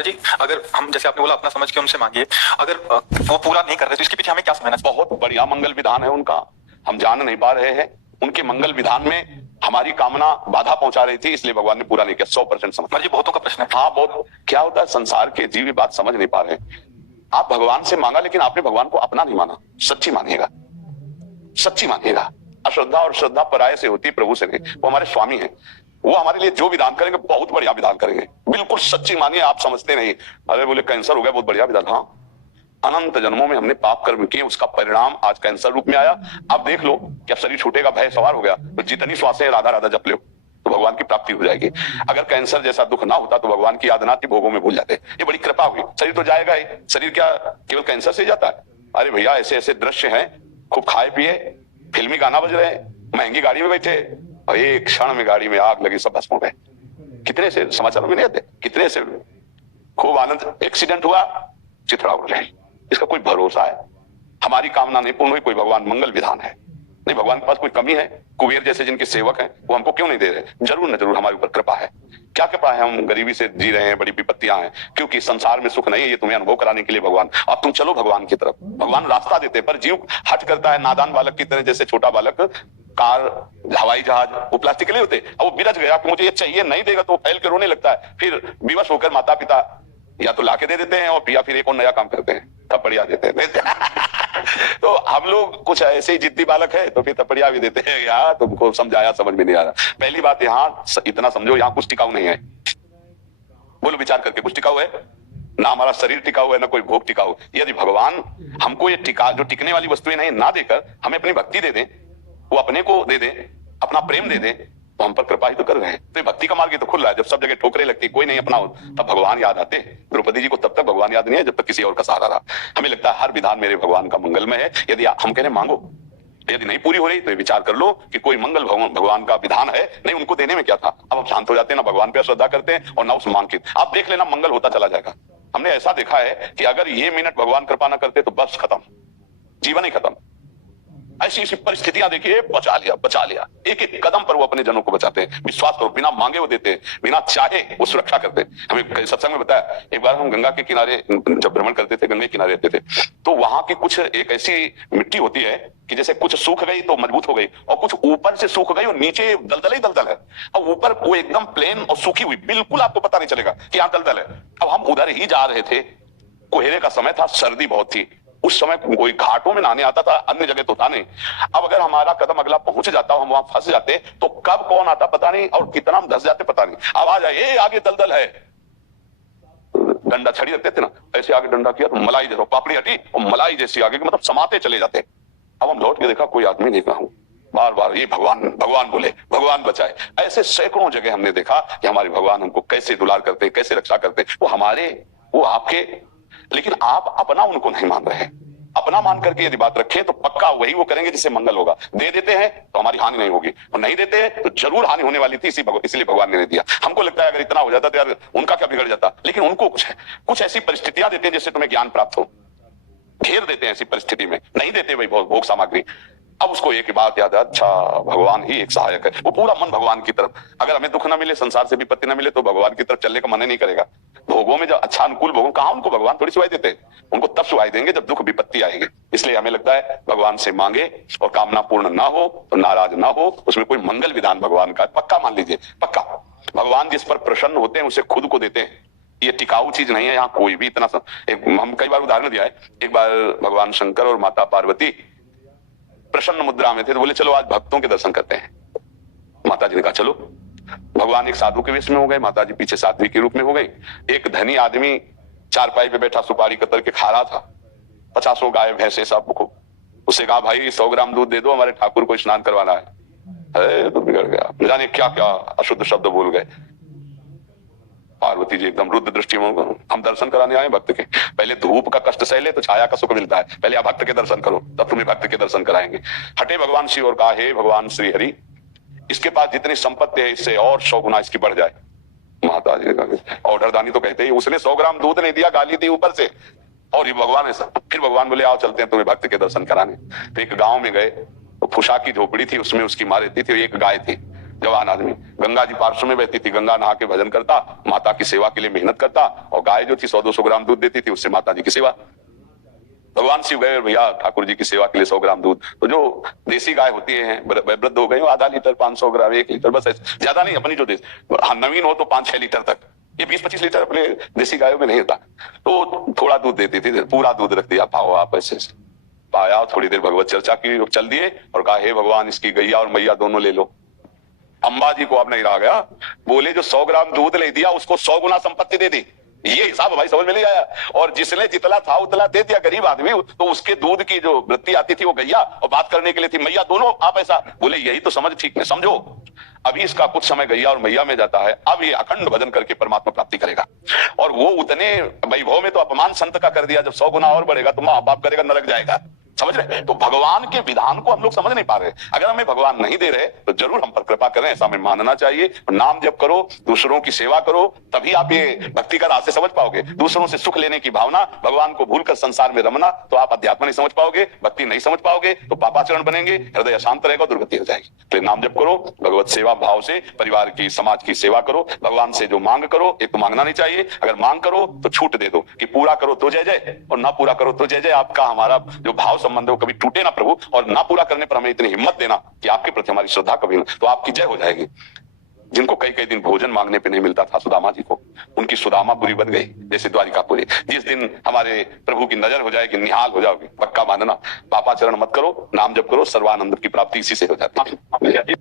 Sir जी, अगर हम जैसे आपने बोला अपना समझ के उनसे मांगिए, अगर वो पूरा नहीं कर रहे तो इसके पीछे हमें क्या समझना चाहिए? बहुत बढ़िया मंगल विधान है उनका, हम जान नहीं पा रहे हैं। उनके मंगल विधान में हमारी कामना बाधा पहुंचा रही थी, इसलिए भगवान ने पूरा नहीं किया। 100% समझ। सर जी, बहुतों का प्रश्न है। हाँ, बहुत। क्या होता है, संसार के जीव ये बात समझ नहीं पा रहे हैं। आप भगवान से मांगा, लेकिन आपने भगवान को अपना नहीं माना। सच्ची मानिएगा, सच्ची मानिएगा। अश्रद्धा और श्रद्धा पराये से होती, प्रभु से नहीं। वो हमारे स्वामी हैं, वो हमारे लिए जो विधान करेंगे बहुत बढ़िया विधान करेंगे। बिल्कुल सच्ची मानिए, आप समझते नहीं। अरे बोले कैंसर हो गया, बहुत बढ़िया विधान। हाँ, अनंत जन्मों में हमने पाप कर्म किए, उसका परिणाम आज कैंसर रूप में आया। अब देख लो, क्या शरीर छूटेगा, भय सवार हो गया तो जितनी श्वासें राधा राधा जप लो तो भगवान की प्राप्ति हो जाएगी। अगर कैंसर जैसा दुख ना होता तो भगवान की याद ना आती, भोगों में भूल जाते। ये बड़ी कृपा हुई। शरीर तो जाएगा ही, शरीर क्या केवल कैंसर से जाता है? अरे भैया, ऐसे ऐसे दृश्य हैं, खूब खाए पिए, फिल्मी गाना बज रहे हैं, महंगी गाड़ी में बैठे और एक क्षण में गाड़ी में आग लगी, सब भस्म हो गए। कितने से समाचारों में नहीं आते, कितने से खूब आनंद, एक्सीडेंट हुआ, चिथड़ा उड़ गए। इसका कोई भरोसा है? हमारी कामना नहीं पूर्ण हुई, कोई भगवान मंगल विधान है नहीं। भगवान के पास कोई कमी है? कुबेर जैसे जिनके सेवक हैं वो हमको क्यों नहीं दे रहे? जरूर न जरूर हमारे ऊपर कृपा है। क्या कृपा है? हम गरीबी से जी रहे हैं, बड़ी विपत्तियां हैं, क्योंकि संसार में सुख नहीं है। ये तुम्हें अनुभव कराने के लिए भगवान, अब तुम चलो भगवान की तरफ। भगवान रास्ता देते, पर जीव हट करता है नादान बालक की तरह। जैसे छोटा बालक कार, हवाई जहाज, वो प्लास्टिक के लिए होते, अब वो बिरज गया कि मुझे ये चाहिए, नहीं देगा तो फैल के रोने लगता है। फिर विवश होकर माता पिता या तो लाके दे देते हैं और या फिर एक और नया काम करते हैं, थप्पड़िया देते हैं। तो हम लोग कुछ ऐसे ही जिद्दी बालक है तो फिर थप्पड़िया भी देते हैं। यार तुमको समझाया समझ में नहीं आ रहा। पहली बात, यहाँ इतना समझो, यहाँ कुछ टिकाऊ नहीं है। बोलो विचार करके, कुछ टिकाऊ है ना? हमारा शरीर टिकाऊ है, ना कोई भोग टिकाऊ। यदि भगवान हमको ये जो टिकने वाली वस्तुएं नहीं ना देकर हमें अपनी भक्ति दे दें, वो अपने को दे दें, अपना प्रेम दे दें, तो हम पर कृपा ही तो कर रहे हैं। तो भक्ति का मार्ग तो खुल रहा है। जब सब जगह ठोकरे लगती, कोई नहीं अपना हो, तब भगवान याद आते। द्रौपदी जी को तब तक भगवान याद नहीं है जब तक किसी और का सहारा रहा। हमें लगता है हर विधान मेरे भगवान का मंगलमय है। यदि हम कह रहे मांगो, यदि नहीं पूरी हो रही तो विचार कर लो कि कोई मंगल भगवान का विधान है। नहीं, उनको देने में क्या था? अब हम शांत हो जाते हैं, ना भगवान पे श्रद्धा करते हैं और ना उस मांग की। आप देख लेना, मंगल होता चला जाएगा। हमने ऐसा देखा है कि अगर ये मिनट भगवान कृपा ना करते तो बस खत्म, जीवन ही खत्म। ऐसी ऐसी परिस्थितियां देखिए, बचा लिया बचा लिया। एक एक कदम पर वो अपने जनों को बचाते हैं। विश्वास करो, बिना मांगे वो देते हैं, बिना चाहे वो सुरक्षा करते हैं। हमें सत्संग में बताया, एक बार हम गंगा के किनारे जब भ्रमण करते थे, गंगे किनारे रहते थे, तो वहां की कुछ एक ऐसी मिट्टी होती है कि जैसे कुछ सूख गई तो मजबूत हो गई, और कुछ ऊपर से सूख गई और नीचे दलदल ही दलदल है। और ऊपर वो एकदम प्लेन और सूखी हुई, बिल्कुल आपको पता नहीं चलेगा कि यहाँ दलदल है। अब हम उधर ही जा रहे थे, कोहरे का समय था, सर्दी बहुत थी। उस समय कोई घाटों में नहाने आता था, अन्य जगह तो था नहीं। अब अगर हमारा कदम अगला पहुंच जाता, हम वहां फंस जाते, तो कब कौन आता पता नहीं, और कितना हम धस जाते पता नहीं। आवाज आई, आगे दलदल है। डंडा छड़ी रखते थे ना, ऐसे आगे डंडा किया तो मलाई जैसा पापड़ी हटी और मलाई जैसी आगे, मतलब समाते चले जाते। अब हम लौट के देखा, कोई आदमी नहीं कहूं। बार बार ये भगवान भगवान बोले, भगवान बचाए। ऐसे सैकड़ों जगह हमने देखा कि हमारे भगवान हमको कैसे दुलार करते, कैसे रक्षा करते। वो हमारे, वो आपके, लेकिन आप अपना उनको नहीं मान रहे। अपना मान करके यदि बात रखें तो पक्का वही वो करेंगे जिससे मंगल होगा। दे देते हैं तो हमारी हानि नहीं होगी, और नहीं देते हैं तो जरूर हानि होने वाली थी, इसलिए भगवान ने नहीं दिया। हमको लगता है अगर इतना हो जाता तो यार उनका क्या बिगड़ जाता, लेकिन उनको कुछ है, कुछ ऐसी परिस्थितियां देते हैं जिससे तुम्हें ज्ञान प्राप्त हो, घेर देते हैं ऐसी परिस्थिति में। नहीं देते भाई भोग सामग्री। अब उसको एक बात याद है, अच्छा भगवान ही एक सहायक है। वो पूरा मन भगवान की तरफ। अगर हमें दुख ना मिले, संसार से विपत्ति ना मिले, तो भगवान की तरफ चलने का मन ही नहीं करेगा। भोगों में जब अच्छा अनुकूल भोगों, कहां उनको भगवान थोड़ी सुनाई देते, उनको तब सुनाई देंगे जब दुख विपत्ति आएगी। इसलिए हमें लगता है भगवान से मांगे और कामना पूर्ण ना हो तो नाराज ना हो, उसमें कोई मंगल विधान भगवान का पक्का मान लीजिए, पक्का। भगवान जिस पर प्रसन्न होते हैं उसे खुद को देते हैं। ये टिकाऊ चीज नहीं है। यहाँ कोई भी इतना हम कई बार उदाहरण दिया है। एक बार भगवान शंकर और माता पार्वती प्रसन्न मुद्रा में थे, तो बोले चलो आज भक्तों के दर्शन करते हैं। माता जी ने कहा चलो। भगवान एक साधु के वेश में हो गए, माता जी पीछे साध्वी के रूप में हो गई। एक धनी आदमी चारपाई पे बैठा सुपारी कतर के खा रहा था, 50 गाय भैंसे सब को। उसे कहा भाई 100 ग्राम दूध दे दो, हमारे ठाकुर को स्नान करवाना है। तो बिगड़ गया, न जाने क्या क्या अशुद्ध शब्द बोल गए। पार्वती जी एकदम रुद्र दृष्टि में, हम दर्शन कराने आए भक्त के। पहले धूप का कष्ट सह ले तो छाया का सुख मिलता है। पहले आप भक्त के दर्शन करो, तब तुम्हें भक्त के दर्शन कराएंगे। हटे भगवान शिव और कहा, हे भगवान श्री हरि, इसके पास जितनी संपत्ति है इससे और 100 गुना इसकी बढ़ जाए। माता जी ऑर्डर दानी तो कहते ही, उसने 100 ग्राम दूध नहीं दिया, गाली दी ऊपर से। और ये भगवान ऐसा। फिर भगवान बोले आओ चलते हैं तुम्हें भक्त के दर्शन कराने। तो एक गांव में गए, तो फुशा की झोपड़ी थी, उसमें उसकी माँ रहती थी, एक गाय थी। जवान आदमी। गंगा जी पार्श्व में बहती थी, गंगा नहा के भजन करता, माता की सेवा के लिए मेहनत करता, और गाय जो थी 100-200 ग्राम दूध देती थी, उससे माता जी की सेवा। भगवान शिव गए भैया ठाकुर जी की सेवा के लिए 100 ग्राम दूध, तो जो देसी गाय होती है वृद्ध हो गई, आधा लीटर, 500 ग्राम, 1 लीटर, बस ज्यादा नहीं। अपनी जो नवीन हो तो 5-6 लीटर तक, ये 20-25 लीटर अपने देसी गायों में नहीं होता, तो थोड़ा दूध देती थी, पूरा दूध रख दिया, पाओ आप ऐसे पाया। थोड़ी देर भगवत चर्चा की, चल दिए और कहा हे भगवान इसकी गैया और मैया दोनों ले लो। अंबा जी को अब नहीं रहा गया, बोले जो 100 ग्राम दूध ले दिया उसको 100 गुना संपत्ति दे दी। ये हिसाब भाई समझ में नहीं आया। और जिसने जितना था उतना दे दिया गरीब आदमी, तो उसके दूध की जो वृत्ति आती थी वो गैया, और बात करने के लिए थी मैया, दोनों आप ऐसा बोले। यही तो समझ ठीक है, समझो। अभी इसका कुछ समय गैया और मैया में जाता है, अब ये अखंड भजन करके परमात्मा प्राप्ति करेगा। और वो उतने वैभव में तो अपमान संत का कर दिया, जब 100 गुना और बढ़ेगा तो माँ बाप करेगा, नरक जाएगा। समझ रहे? तो भगवान के विधान को हम लोग समझ नहीं पा रहे। अगर हमें भगवान नहीं दे रहे तो जरूर हम पर कृपा करें, ऐसा हमें मानना चाहिए। नाम जप करो, दूसरों की सेवा करो, तभी आप ये भक्ति का रास्ते समझ पाओगे। दूसरों से सुख लेने की भावना, भगवान को भूलकर संसार में रमना, तो आप अध्यात्म नहीं समझ पाओगे, भक्ति नहीं समझ पाओगे, तो पापाचरण बनेंगे, हृदय अशांत रहेगा, दुर्गति हो जाएगी। तो नाम जप करो, भगवत सेवा भाव से परिवार की, समाज की सेवा करो। भगवान से जो मांग करो, एक तो मांगना नहीं चाहिए, अगर मांग करो तो छूट दे दो कि पूरा करो तो जय जय, और ना पूरा करो तो जय जय। आपका हमारा जो भाव संबंध है वो कभी टूटे ना प्रभु, और ना पूरा करने पर हमें इतनी हिम्मत देना कि आपके प्रति हमारी श्रद्धा कभी ना, तो आपकी जय हो जाएगी। जिनको कई कई दिन भोजन मांगने पे नहीं मिलता था सुदामा जी को, उनकी सुदामा पूरी बन गई जैसे द्वारिकापुरी। जिस दिन हमारे प्रभु की नजर हो जाएगी, निहाल हो जाओगे, पक्का मानना। पापाचरण मत करो, नाम जप करो, सर्वानंद की प्राप्ति इसी से हो जाती है।